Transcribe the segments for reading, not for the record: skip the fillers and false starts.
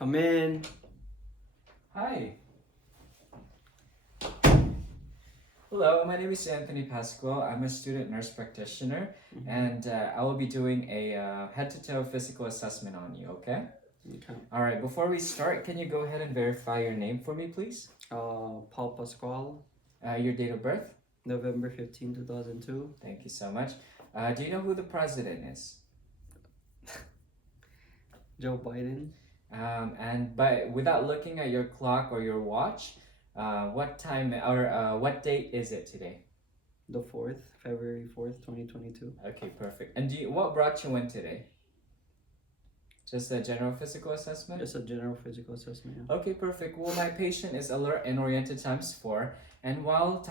Come in. Hi. Hello, my name is Anthony Pascual. I'm a student nurse practitioner, and I will be doing a head-to-toe physical assessment on you, okay? Okay. All right, before we start, can you go ahead and verify your name for me, please? Paul Pascual, Your date of birth? November 15, 2002. Thank you so much. Do you know who the president is? Joe Biden. Without looking at your clock or your watch, what time or what date is it today? The 4th, February 4th, 2022. Okay, perfect. And what brought you in today? Just a general physical assessment? Just a general physical assessment. Yeah. Okay, perfect. Well, my patient is alert and oriented ×4, and while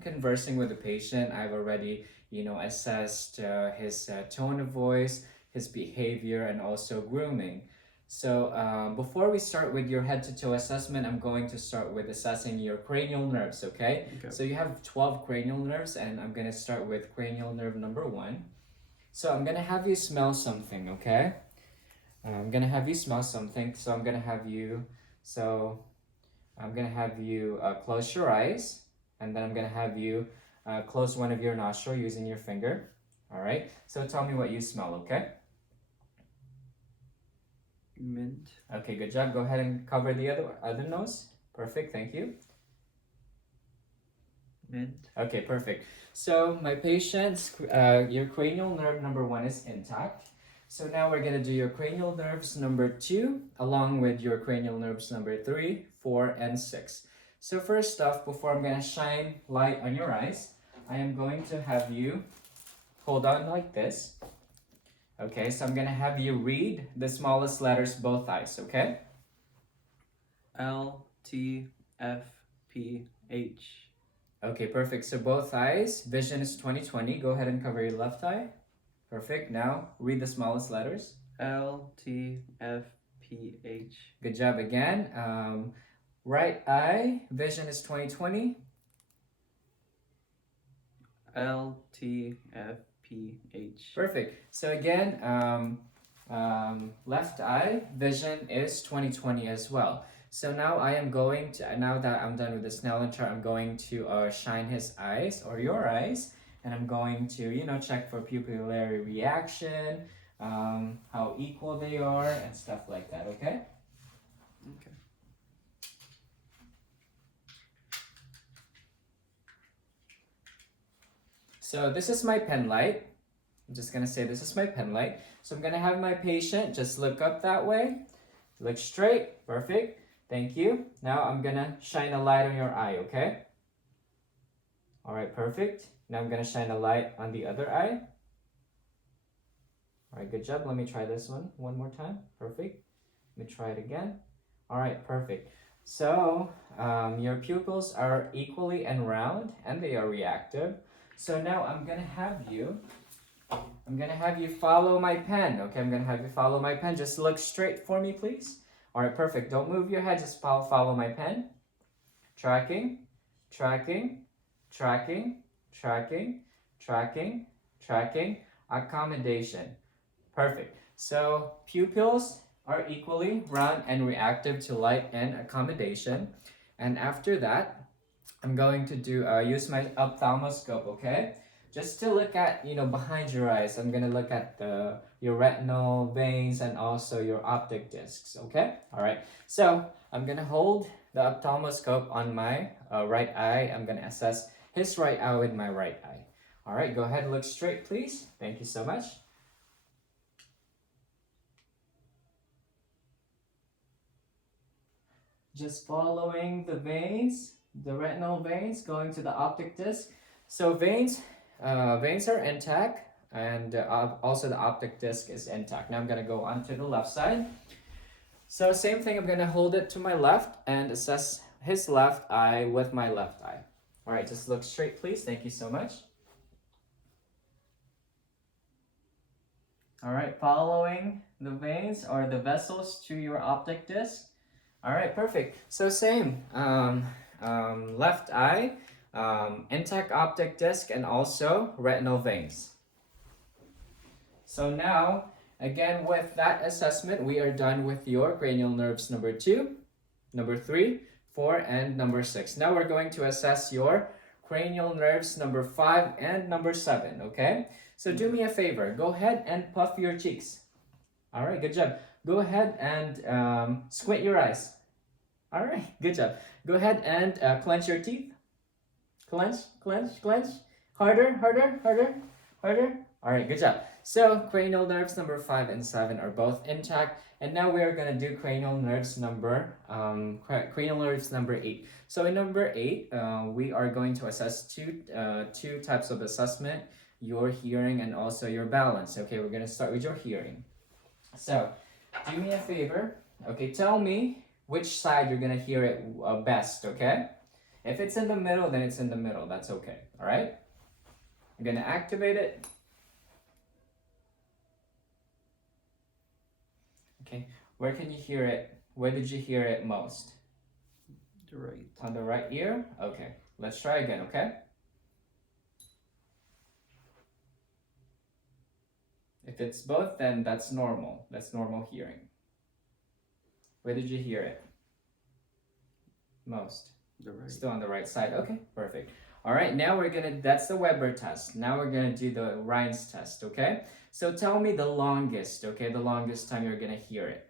conversing with the patient, I've already, assessed his tone of voice, his behavior, and also grooming. So before we start with your head-to-toe assessment, I'm going to start with assessing your cranial nerves, okay? So you have 12 cranial nerves, and I'm going to start with cranial nerve number 1. So I'm going to have you smell something, okay? I'm gonna have you smell something, so I'm gonna have you close your eyes, and then I'm gonna have you close one of your nostrils using your finger. All right, so tell me what you smell, okay? Mint. Okay, good job. Go ahead and cover the other nose. Perfect, thank you. Mint. Okay, perfect. So my patient's your cranial nerve number 1 is intact. So now we're gonna do your cranial nerves number 2 along with your cranial nerves number 3, 4, and 6. So first off, before I'm gonna shine light on your eyes, I am going to have you hold on like this. Okay, so I'm gonna have you read the smallest letters both eyes, okay? L, T, F, P, H. Okay, perfect. So both eyes, vision is 20/20. Go ahead and cover your left eye. Perfect. Now, read the smallest letters. L, T, F, P, H. Good job again. Right eye, vision is 20/20. L, T, F, P, H. Perfect. So again, left eye, vision is 20/20 as well. So now now that I'm done with the Snellen chart, I'm going to shine his eyes or your eyes. And I'm going to, check for pupillary reaction, how equal they are, and stuff like that, okay? Okay. So this is my pen light. I'm just gonna say this is my pen light. So I'm gonna have my patient just look up that way. Look straight, perfect, thank you. Now I'm gonna shine a light on your eye, okay? All right, perfect. Now I'm gonna shine a light on the other eye. All right, good job. Let me try this one more time. Perfect. Let me try it again. All right, perfect. So your pupils are equally and round, and they are reactive. So now I'm gonna have you follow my pen. Okay, I'm gonna have you follow my pen. Just look straight for me, please. All right, perfect. Don't move your head. Just follow my pen. Tracking, tracking, tracking, tracking, tracking, tracking, accommodation. Perfect. So pupils are equally round and reactive to light and accommodation. And after that, I'm going to use my ophthalmoscope, okay? Just to look at, behind your eyes. I'm gonna look at your retinal veins and also your optic discs, okay? All right, so I'm gonna hold the ophthalmoscope on my right eye. I'm gonna assess his right eye with my right eye. All right, go ahead and look straight, please. Thank you so much. Just following the veins, the retinal veins, going to the optic disc. So veins are intact, and also the optic disc is intact. Now I'm gonna go on to the left side. So same thing, I'm gonna hold it to my left and assess his left eye with my left eye. All right, just look straight, please. Thank you so much. All right, following the veins or the vessels to your optic disc. All right, perfect. So same, left eye, intact optic disc, and also retinal veins. So now Again, with that assessment, we are done with your cranial nerves number 2, number 3, 4, and number 6. Now we're going to assess your cranial nerves number 5 and number 7, okay? So do me a favor, go ahead and puff your cheeks. All right, good job. Go ahead and squint your eyes. All right, good job. Go ahead and clench your teeth. Clench, clench, clench. Harder, harder, harder, harder. All right, good job. So cranial nerves number 5 and 7 are both intact. And now we are going to do cranial nerves number 8. So in number 8, we are going to assess two types of assessment, your hearing and also your balance. Okay, we're going to start with your hearing. So do me a favor. Okay, tell me which side you're going to hear it best, okay? If it's in the middle, then it's in the middle. That's okay, all right? I'm going to activate it. Okay, where can you hear it? Where did you hear it most? The right. On the right ear? Okay, let's try again, okay? If it's both, then that's normal. That's normal hearing. Where did you hear it most? The right. Still on the right side. Okay, perfect. All right, now that's the Weber test. Now we're gonna do the Rhines test, okay? So tell me the longest, okay? The longest time you're gonna hear it.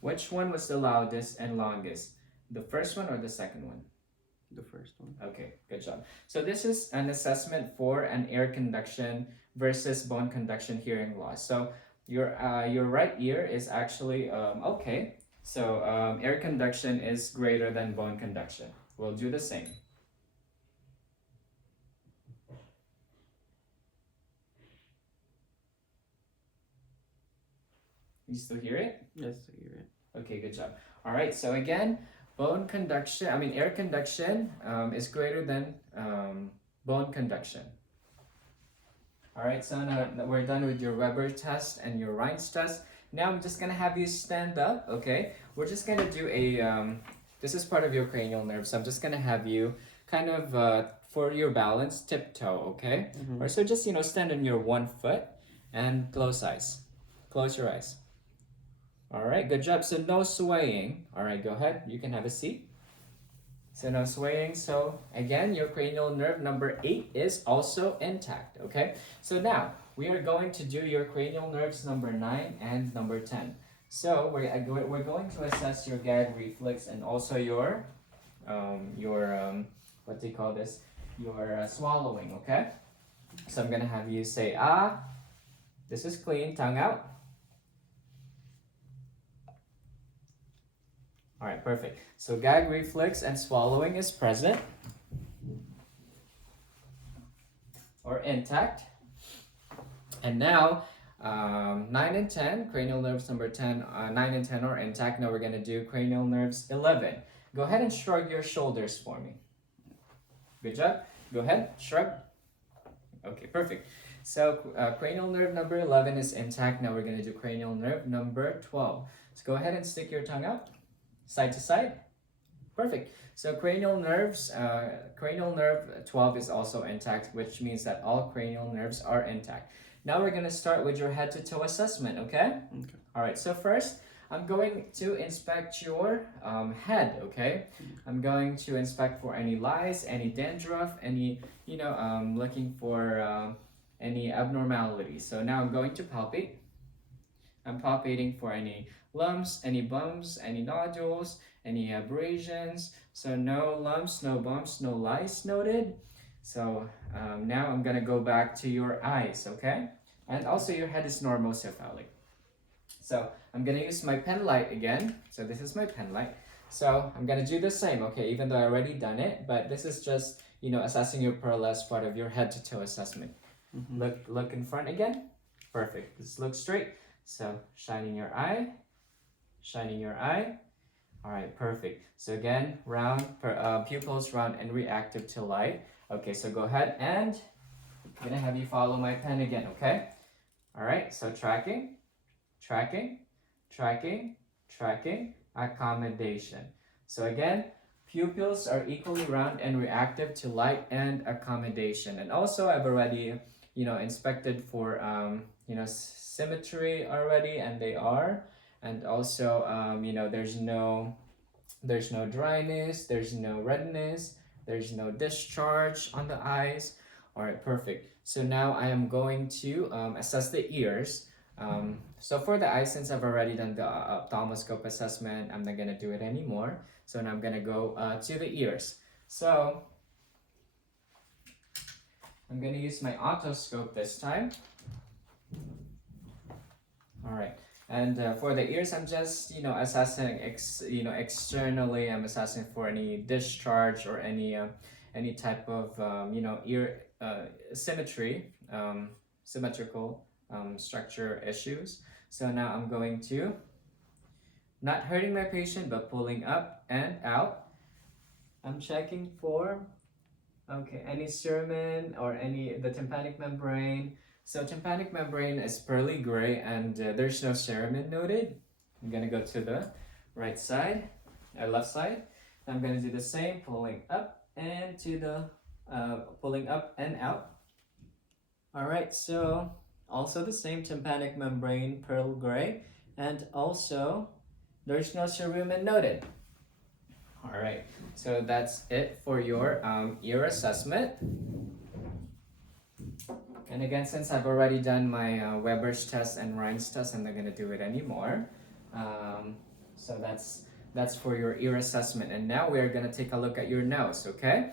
Which one was the loudest and longest? The first one or the second one? The first one. Okay, good job. So this is an assessment for an air conduction versus bone conduction hearing loss. So your right ear is actually okay. So air conduction is greater than bone conduction. We'll do the same. You still hear it? Yes, I hear it. Okay, good job. All right, so again, air conduction is greater than bone conduction. All right, so now we're done with your Weber test and your Rhines test. Now I'm just gonna have you stand up, okay? We're just gonna do this is part of your cranial nerve, so I'm just gonna have you kind of, for your balance, tiptoe, okay? Mm-hmm. Or so just, stand on your one foot and close eyes. Close your eyes. All right, good job. So no swaying. All right, go ahead. You can have a seat. So no swaying. So again, your cranial nerve number 8 is also intact, okay? So now, we are going to do your cranial nerves number 9 and number 10. So we're going to assess your gag reflex and also your what do you call this? Your swallowing, okay? So I'm gonna have you say, ah. This is clean, tongue out. All right, perfect. So gag reflex and swallowing is present or intact. And now, 9 and 10, cranial nerves number 10, 9 and 10 are intact. Now we're gonna do cranial nerves 11. Go ahead and shrug your shoulders for me. Good job. Go ahead, shrug. Okay, perfect. So cranial nerve number 11 is intact. Now we're gonna do cranial nerve number 12. So go ahead and stick your tongue out. Side to side. Perfect. So cranial nerve 12 is also intact, which means that all cranial nerves are intact. Now we're going to start with your head to toe assessment, okay? Okay. All right, so first, I'm going to inspect your head, okay? I'm going to inspect for any lice, any dandruff, any, looking for any abnormalities. So now I'm going to palpate. I'm palpating for any lumps, any bumps, any nodules, any abrasions. So no lumps, no bumps, no lice noted. So now I'm gonna go back to your eyes, okay? And also your head is normocephalic. So I'm gonna use my pen light again. So this is my pen light. So I'm gonna do the same, okay? Even though I already done it, but this is just, assessing your pearl as part of your head to toe assessment. Mm-hmm. Look in front again. Perfect. Just look straight. So shining your eye. Shining your eye. All right, perfect. So again, round, pupils round and reactive to light. Okay, so go ahead and I'm gonna have you follow my pen again, okay? All right, so tracking, tracking, tracking, tracking, accommodation. So again, pupils are equally round and reactive to light and accommodation. And also I've already, inspected for, symmetry already, and they are. And also, there's no dryness, there's no redness, there's no discharge on the eyes. All right, perfect. So now I am going to assess the ears. So for the eyes, since I've already done the ophthalmoscope assessment, I'm not gonna do it anymore. So now I'm gonna go to the ears. So I'm gonna use my otoscope this time. All right. And for the ears, I'm just, assessing, externally. I'm assessing for any discharge or any type of, ear symmetry, symmetrical structure issues. So now I'm going to, not hurting my patient, but pulling up and out. I'm checking for, any cerumen or the tympanic membrane. So tympanic membrane is pearly gray, and there's no cerumen noted. I'm gonna go to the right side, left side. I'm gonna do the same, pulling up and to the pulling up and out. All right, so also the same tympanic membrane, pearl gray, and also there's no cerumen noted. All right, so that's it for your ear assessment. And again, since I've already done my Weber's test and Rhine's test, I'm not gonna do it anymore. So that's for your ear assessment. And now we're gonna take a look at your nose, okay?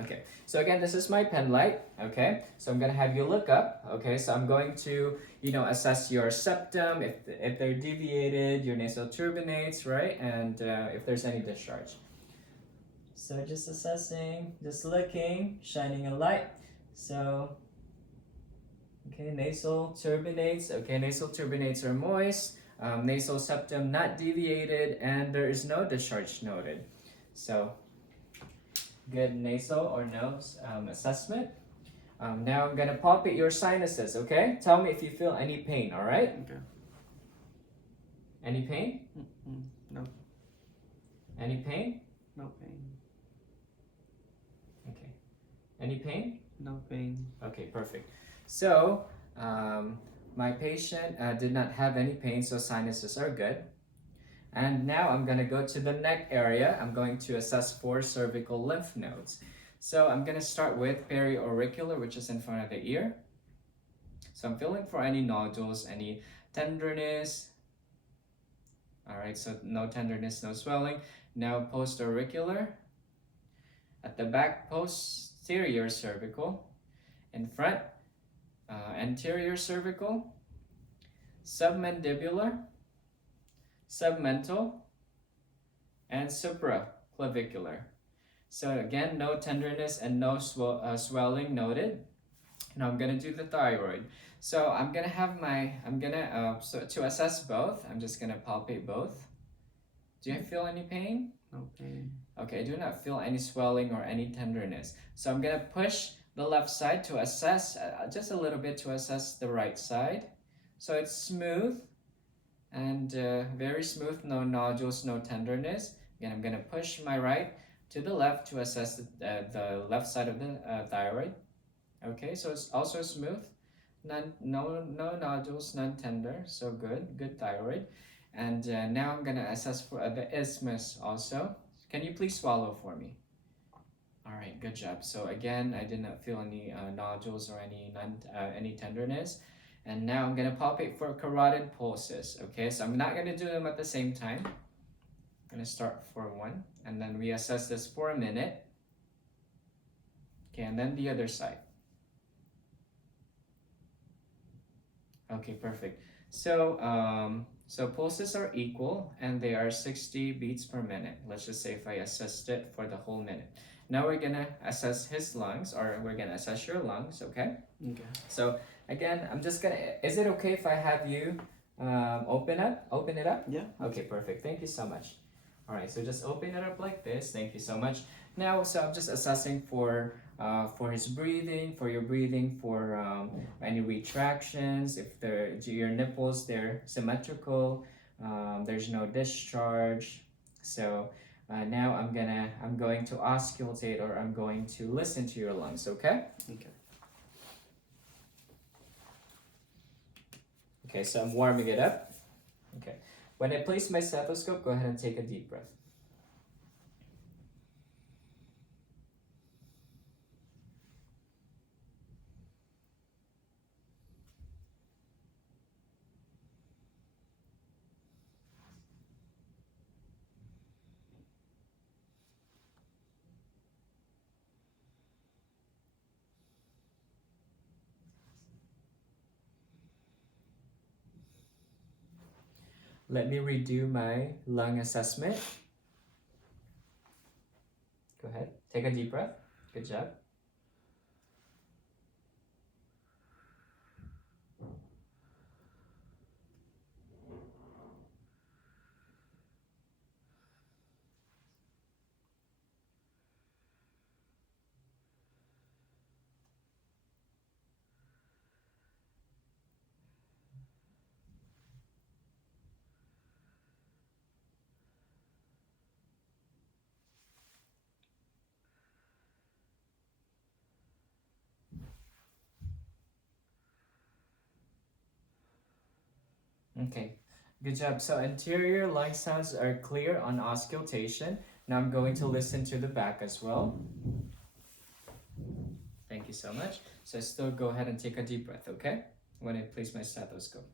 Okay, so again, this is my pen light, okay? So I'm gonna have you look up, okay? So I'm going to, assess your septum, if they're deviated, your nasal turbinates, right? And if there's any discharge. So just assessing, just looking, shining a light. So, okay, nasal turbinates, nasal turbinates are moist, nasal septum not deviated, and there is no discharge noted. So, good nasal or nose assessment. Now I'm gonna palpate your sinuses, okay? Tell me if you feel any pain, all right? Okay. Any pain? No. Any pain? No pain. Okay. Any pain? No pain. Okay, perfect. So, my patient did not have any pain, so sinuses are good. And now I'm gonna go to the neck area. I'm going to assess for cervical lymph nodes. So I'm gonna start with periauricular, which is in front of the ear. So I'm feeling for any nodules, any tenderness. All right, so no tenderness, no swelling. Now postauricular. At the back, posterior cervical. In front, anterior cervical. Submandibular, submental, and supraclavicular. So again, no tenderness and no swelling noted. Now I'm gonna do the thyroid. So I'm gonna have so to assess both, I'm just gonna palpate both. Do you feel any pain? No pain. Okay, I do not feel any swelling or any tenderness. So I'm gonna push the left side to assess, just a little bit to assess the right side. So it's smooth and very smooth, no nodules, no tenderness. Again, I'm gonna push my right to the left to assess the left side of the thyroid. Okay, so it's also smooth, no nodules, none tender, so good thyroid. And now I'm gonna assess for the isthmus also. Can you please swallow for me? All right, good job. So again, I did not feel any nodules or any tenderness. And now I'm gonna palpate for carotid pulses. Okay, so I'm not gonna do them at the same time. I'm gonna start for one, and then we assess this for a minute. Okay, and then the other side. Okay, perfect. So so pulses are equal, and they are 60 beats per minute. Let's just say if I assessed it for the whole minute. Now we're gonna assess his lungs, or we're gonna assess your lungs, okay? Okay. So again, I'm just gonna, is it okay if I have you open it up? Yeah. Okay, perfect. Thank you so much. All right, so just open it up like this. Thank you so much. Now, so I'm just assessing for for his breathing, for your breathing, for any retractions, if your nipples, they're symmetrical, there's no discharge. So now I'm going to auscultate, or I'm going to listen to your lungs, okay? Okay. Okay, so I'm warming it up. Okay. When I place my stethoscope, go ahead and take a deep breath. Let me redo my lung assessment. Go ahead, take a deep breath. Good job. Okay, good job. So anterior lung sounds are clear on auscultation. Now I'm going to listen to the back as well. Thank you so much. So still go ahead and take a deep breath, okay? When I place my stethoscope.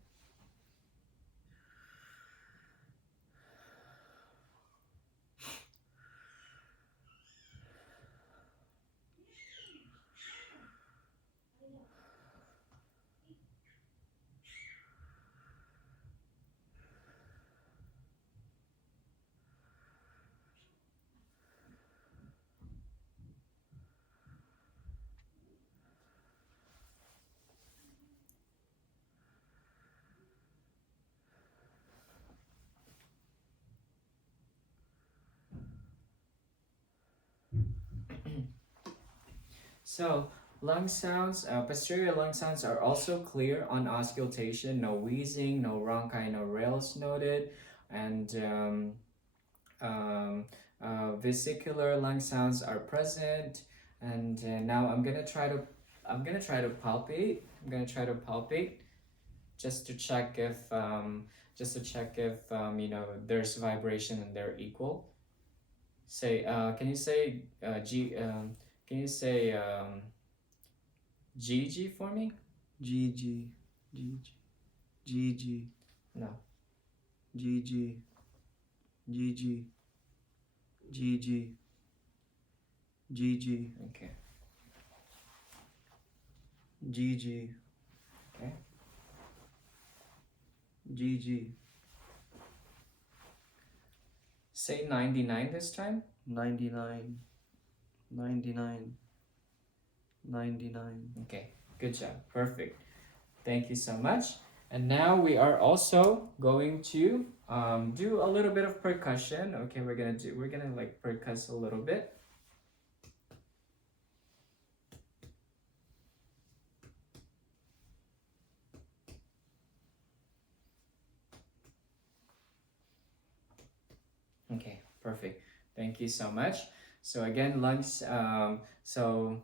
So lung sounds, posterior lung sounds are also clear on auscultation. No wheezing, no rhonchi, no rales noted, and vesicular lung sounds are present. And now I'm gonna try to palpate. I'm gonna try to palpate just to check if you know, there's vibration and they're equal. Say, can you say can you say GG for me? GG. GG. GG. No. GG. GG. GG. GG. Okay. GG. Okay. GG. Say 99 this time. 99. 99. 99. Okay. Good job. Perfect. Thank you so much. And now we are also going to do a little bit of percussion. Okay, we're gonna like percuss a little bit. Okay, perfect. Thank you so much. So again, lungs. So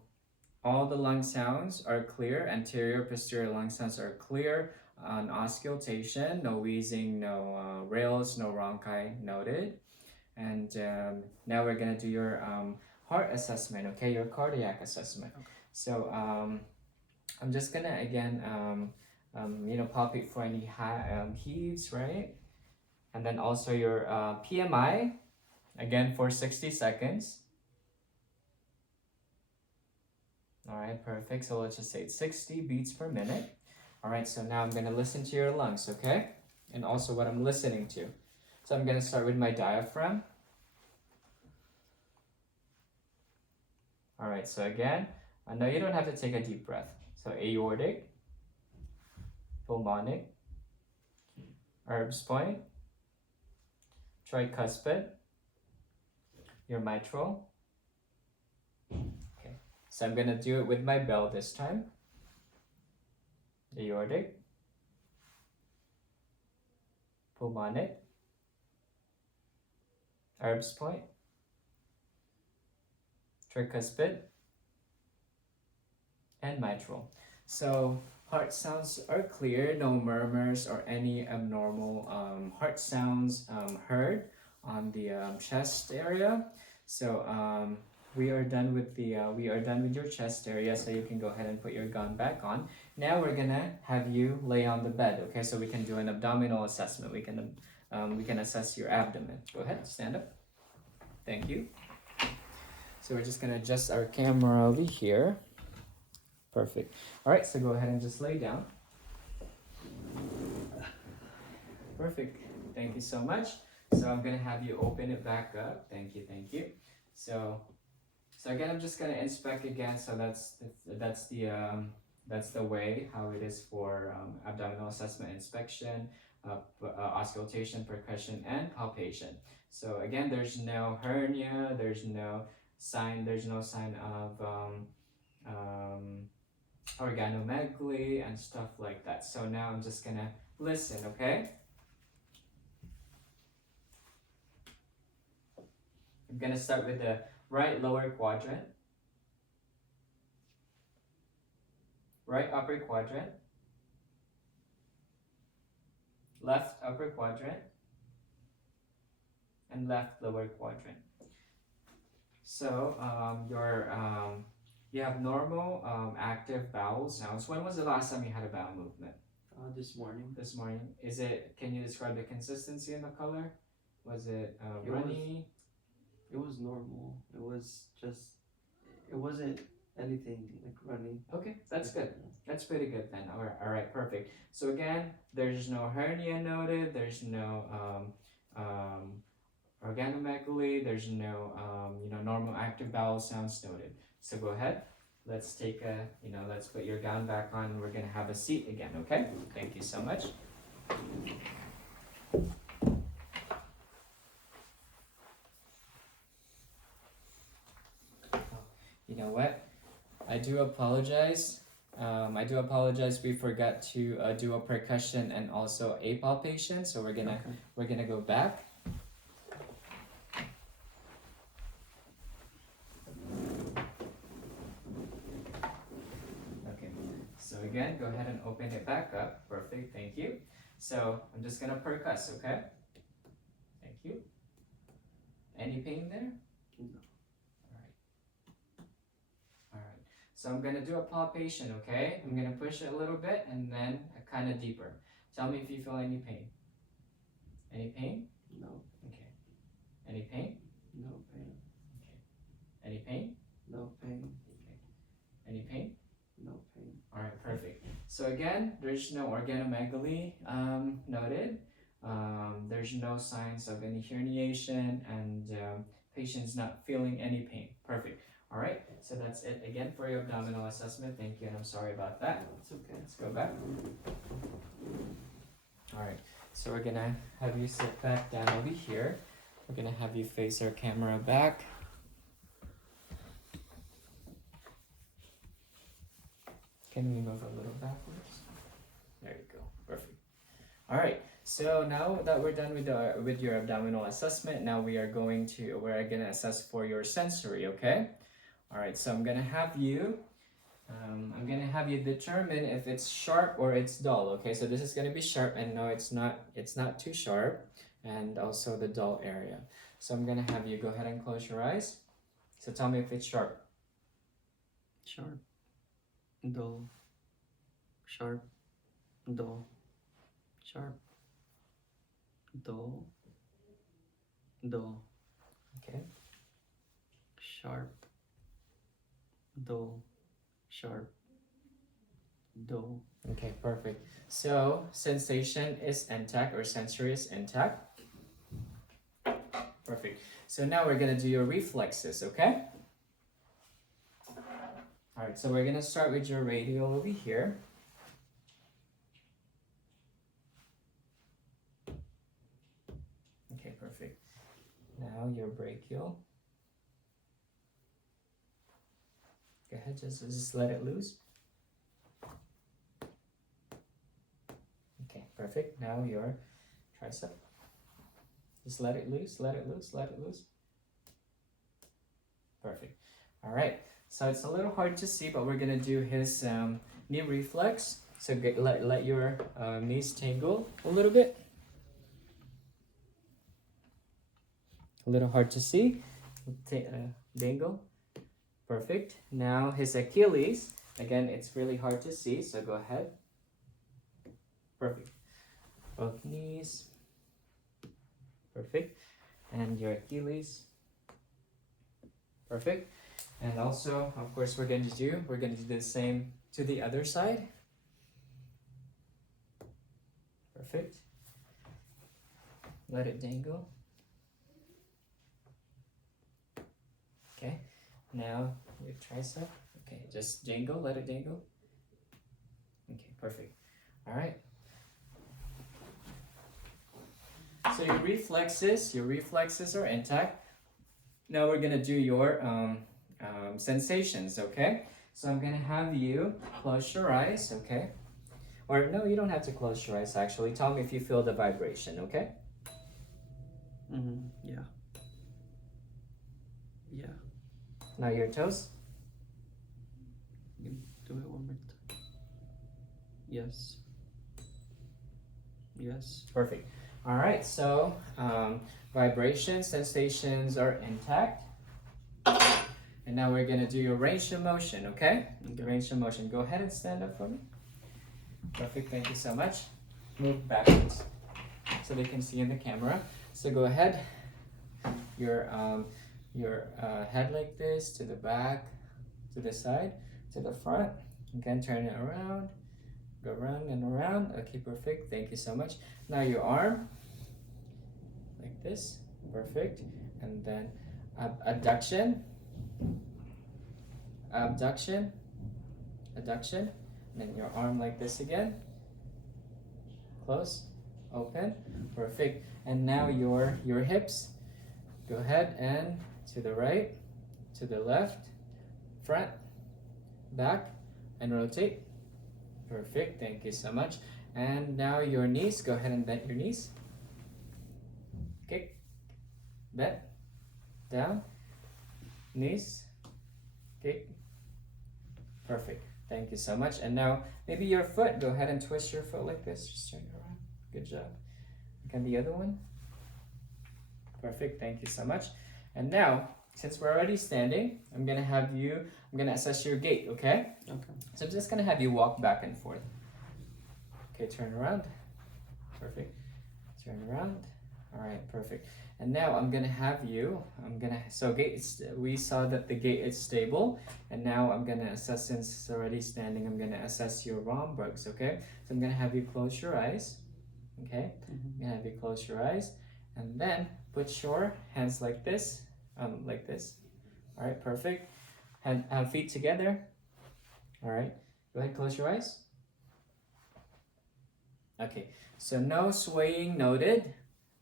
all the lung sounds are clear. Anterior, posterior lung sounds are clear on auscultation. No wheezing, no rales, no rhonchi noted. And now we're gonna do your heart assessment. Okay, your cardiac assessment. Okay. So I'm just gonna again you know, palpate for any heaves, right? And then also your PMI, again for 60 seconds. All right, perfect. So let's just say it's 60 beats per minute. All right, so now I'm gonna listen to your lungs, okay? And also what I'm listening to. So I'm gonna start with my diaphragm. All right, so again, no, you don't have to take a deep breath. So aortic, pulmonic, Erb's point, tricuspid, your mitral. Okay, So I'm gonna do it with my bell this time. Aortic, pulmonic, Arab's point, tricuspid, and mitral. So heart sounds are clear, no murmurs or any abnormal heart sounds heard on the chest area. So we are done with your chest area, so you can go ahead and put your gun back on. Now we're gonna have you lay on the bed, okay? So we can do an abdominal assessment. We can assess your abdomen. Go ahead, stand up. Thank you. So we're just gonna adjust our camera over here. Perfect. All right, so go ahead and just lay down. Perfect. Thank you so much. So I'm gonna have you open it back up. Thank you, thank you. So again, I'm just gonna inspect again. So that's the way how it is for abdominal assessment inspection, auscultation, percussion, and palpation. So again, there's no hernia. There's no sign of organomegaly and stuff like that. So now I'm just gonna listen, okay? I'm gonna start with the right lower quadrant, right upper quadrant, left upper quadrant, and left lower quadrant. So you have normal active bowel sounds. When was the last time you had a bowel movement? This morning. This morning. Can you describe the consistency and the color? Was it runny? It was normal. It wasn't anything like running. Okay, that's good. That's pretty good then. All right, perfect. So again, there's no hernia noted. There's no organomegaly. There's no normal active bowel sounds noted. So go ahead. Let's let's put your gown back on, and we're gonna have a seat again. Okay? Thank you so much. You know what? I do apologize. We forgot to do a percussion and also a palpation. So we're gonna go back. Okay. So again, go ahead and open it back up. Perfect. Thank you. So I'm just gonna percuss. Okay. Thank you. Any pain there? No. Alright, so I'm gonna do a palpation, okay? I'm gonna push it a little bit and then kind of deeper. Tell me if you feel any pain. Any pain? No. Okay. Any pain? No pain. Okay. Any pain? No pain. Okay. Any pain? No pain. Alright, perfect. So again, there's no organomegaly noted. There's no signs of any herniation, and patient's not feeling any pain. Perfect. All right, so that's it again for your abdominal assessment. Thank you, and I'm sorry about that. It's okay. Let's go back. All right, so we're gonna have you sit back down over here. We're gonna have you face our camera back. Can we move a little backwards? There you go. Perfect. All right. So now that we're done with your abdominal assessment, now we're gonna assess for your sensory. Okay. All right. So I'm gonna have you determine if it's sharp or it's dull. Okay. So this is gonna be sharp, and no, it's not too sharp, and also the dull area. So I'm gonna have you go ahead and close your eyes. So tell me if it's sharp. Sharp. Dull. Sharp. Dull. Sharp. Dull. Dull. Okay. Sharp. Dull. Sharp. Dull. Okay, perfect. So sensation is intact, or sensory is intact. Perfect. So now we're gonna do your reflexes, okay? All right, so we're gonna start with your radial over here. Okay, perfect. Now your brachial. Go ahead, just let it loose. Okay, perfect. Now your tricep. Just let it loose, let it loose, let it loose. Perfect. All right. So it's a little hard to see, but we're gonna do his knee reflex. So let your knees tingle a little bit. A little hard to see. Dangle. Perfect. Now his Achilles. Again, it's really hard to see, so go ahead. Perfect. Both knees. Perfect. And your Achilles. Perfect. And also, of course, we're going to do the same to the other side. Perfect. Let it dangle. Okay. Now your tricep. Okay, just dangle, let it dangle. Okay, perfect. All right. So your reflexes are intact. Now we're gonna do your sensations, okay? So I'm gonna have you close your eyes, okay? Or no, you don't have to close your eyes actually. Tell me if you feel the vibration, okay? Yeah. Yeah. Now your toes. You do it one more time. Yes. Yes. Perfect. All right, so vibration sensations are intact. And now we're gonna do your range of motion, okay? Range of motion. Go ahead and stand up for me. Perfect, thank you so much. Move backwards so they can see in the camera. So go ahead. Your head like this, to the back, to the side, to the front. Again, turn it around. Go around and around. Okay, perfect. Thank you so much. Now your arm, like this. Perfect. And then abduction, abduction, adduction. And then your arm like this again. Close, open. Perfect. And now your hips. Go ahead and to the right, to the left, front, back, and rotate. Perfect, thank you so much. And now your knees, go ahead and bend your knees. Kick, bend, down, knees, kick. Perfect, thank you so much. And now maybe your foot, go ahead and twist your foot like this, just turn it around. Good job. And the other one. Perfect, thank you so much. And now, since we're already standing, I'm gonna assess your gait, okay? Okay. So I'm just gonna have you walk back and forth. Okay, turn around. Perfect. Turn around. All right, perfect. And now I'm gonna have you, so gait, we saw that the gait is stable, and now I'm gonna assess, since it's already standing, I'm gonna assess your Rombergs, okay? So I'm gonna have you close your eyes, okay? I'm gonna have you close your eyes, and then put your hands like this, All right, perfect. Feet together. All right, go ahead, close your eyes. Okay, so no swaying noted.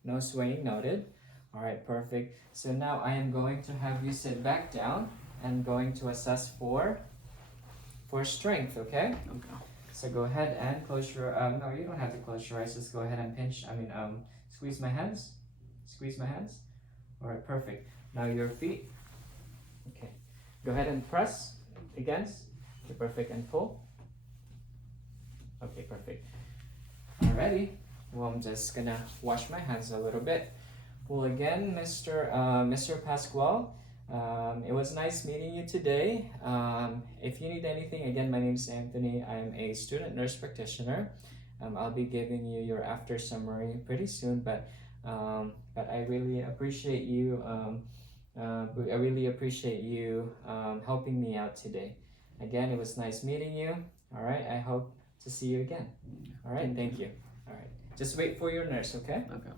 No swaying noted. All right, perfect. So now I am going to have you sit back down and going to assess for strength, okay? Okay. So go ahead and close your, no, you don't have to close your eyes. Just go ahead and squeeze my hands. Squeeze my hands. All right, perfect. Now your feet. Okay. Go ahead and press against. Okay, perfect. And pull. Okay, perfect. Alrighty. Well, I'm just gonna wash my hands a little bit. Well, again, Mr. Pascual, it was nice meeting you today. If you need anything, again, my name is Anthony. I am a student nurse practitioner. I'll be giving you your after summary pretty soon, but I really appreciate you. I really appreciate you helping me out today. Again, it was nice meeting you. All right, I hope to see you again. All right, thank you. All right, just wait for your nurse, okay? Okay.